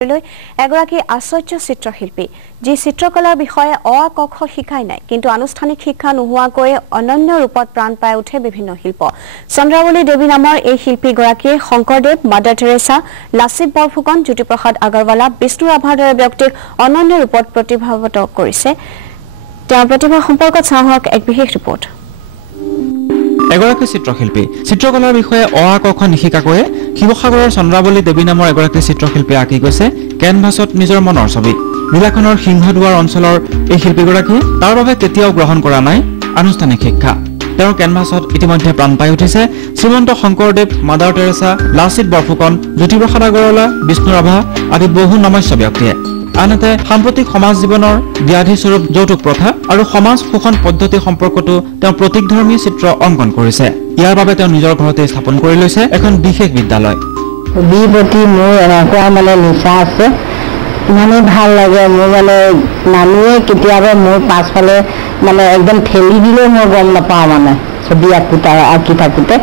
এগৰাকী আশ্চৰ্য চিত্ৰশিল্পী যি চিত্ৰকলাৰ বিষয়ে অ আ ক খ শিকাই নাই কিন্তু আনুষ্ঠানিক শিক্ষা নোহোৱাকৈ অনন্য ৰূপত প্ৰাণ পাই উঠে বিভিন্ন শিল্প চন্দ্ৰাৱলী দেৱী নামৰ এই শিল্পীগৰাকীয়ে শংকৰদেৱ মাদাৰ টেৰেছা লাচিত বৰফুকন জ্যোতিপ্ৰসাদ আগৰৱালা বিষ্ণু ৰাভাৰ দৰে ব্যক্তিক অনন্য ৰূপত প্ৰতিভাৱিত কৰিছে তেওঁৰ প্ৰতিভা সম্পৰ্কত চাওক এক বিশেষ ৰিপৰ্ট এগৰাকী চিত্ৰশিল্পী চিত্ৰকলাৰ বিষয়ে অ আ ক খ নিশিকাকৈ শিৱসাগৰৰ চন্দ্ৰাৱলী দেৱী নামৰ এগৰাকী চিত্ৰশিল্পী আঁকি গৈছে কেনভাছত নিজৰ মনৰ ছবি নীলাখনৰ সিংহদুৱাৰ অঞ্চলৰ এই শিল্পীগৰাকীয়ে তাৰ বাবে কেতিয়াও গ্ৰহণ কৰা নাই আনুষ্ঠানিক শিক্ষা তেওঁৰ কেনভাছত ইতিমধ্যে প্ৰাণ পাই উঠিছে শ্ৰীমন্ত শংকৰদেৱ মাদাৰ টেৰেছা লাচিত বৰফুকন জ্যোতিপ্ৰসাদ আগৰৱালা বিষ্ণু ৰাভা আদি বহু নমস্য ব্যক্তিয়ে আনহাতে সাম্প্ৰতিক সমাজ জীৱনৰ ব্যাধিস্বৰূপ যৌতুক প্ৰথা আৰু সমাজ শোষণ পদ্ধতি সম্পৰ্কতো তেওঁ প্ৰতীকধৰ্মী চিত্ৰ অংকন কৰিছে ইয়াৰ বাবে তেওঁ নিজৰ ঘৰতে স্থাপন কৰি লৈছে এখন বিশেষ বিদ্যালয় বিপতি মোৰ এনেকুৱা মানে নিচা আছে মানে ভাল লাগে মোৰ মানে নামিয়ে কেতিয়াবা মোৰ পাছফালে মানে একদম ঠেলি দিলে মই গম নাপাওঁ মানে ছবি আঁকি থাকোঁতে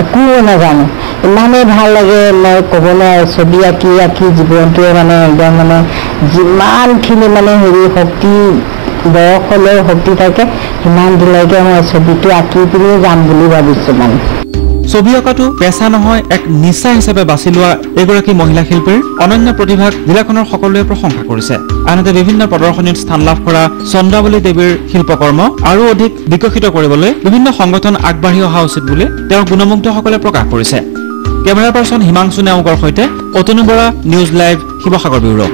একো নাজানো ইমানেই ভাল লাগে মই ক'ব নোৱাৰোঁ ছবি আঁকি জীৱনটোৱে মানে একদম মানে যিমানখিনি মানে শক্তি বয়সলৈ শক্তি থাকে সিমান দিনলৈকে মই ছবিটো আঁকি পিনি যাম বুলি ভাবিছোঁ মানে ছবি অঁকাটো পেছা নহয় এক নিচা হিচাপে বাছি লোৱা এগৰাকী মহিলা শিল্পীৰ অনন্য প্ৰতিভাক জিলাখনৰ সকলোৱে প্ৰশংসা কৰিছে আনহাতে বিভিন্ন প্ৰদৰ্শনীত স্থান লাভ কৰা চন্দ্ৰাৱলী দেৱীৰ শিল্পকৰ্ম আৰু অধিক বিকশিত কৰিবলৈ বিভিন্ন সংগঠন আগবাঢ়ি অহা উচিত বুলি তেওঁৰ গুণমুগ্ধসকলে প্ৰকাশ কৰিছে কেমেৰা পাৰ্চন হিমাংশু নেওগৰ সৈতে Atanu Bora news live Sivasagar bureau